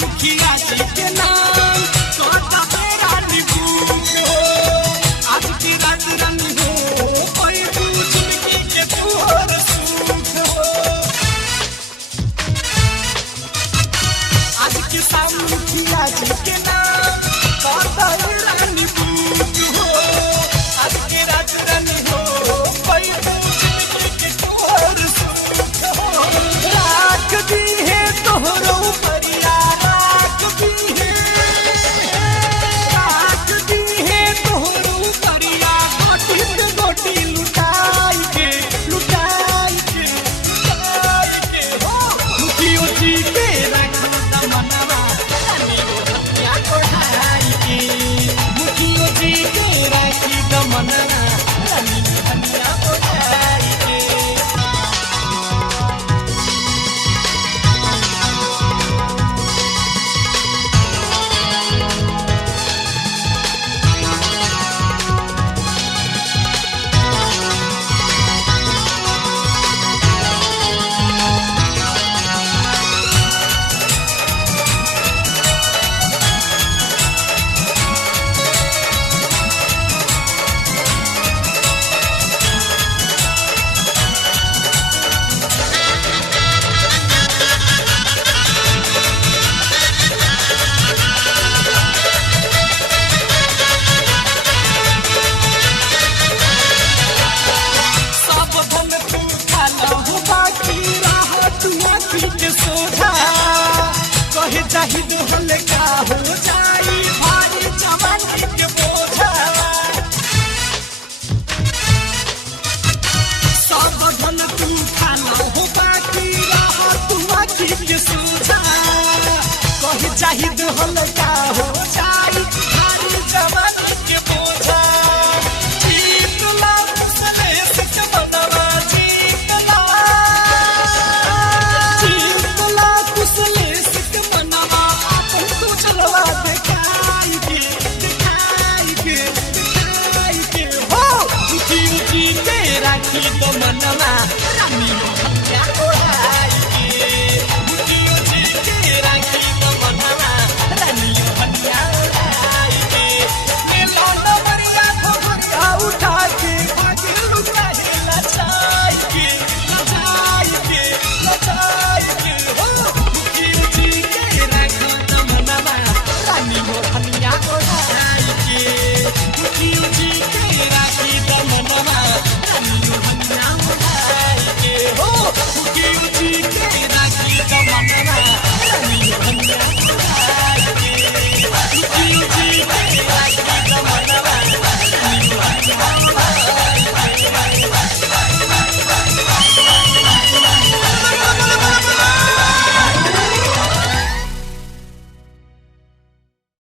मुखिया जी के नाम कहता तेरा निबूक हो आज की रात रानी हो कोई बुझ के तू और सुख हो आज की शाम मुखिया जी के नाम कहता तेरा निबूक हो आज की रात रानी हो कोई बुझ के तू और सुख हो राख दी है तोहरो परिया राख दी है तोहरो परिया गोटी लुटाई के मुखियो जी के रखल दमनवा रानी हो हत्या कोढ़ाई के मुखियो जी के राखी दमनवा रानी हो हत्या कोढ़ाई के जाहिद हल का हो जाई भारी जवानी के बोझा सब धन तू खाना हो बाकी रह तू आखी के सोझा कहे जाहिद हल का हो जाई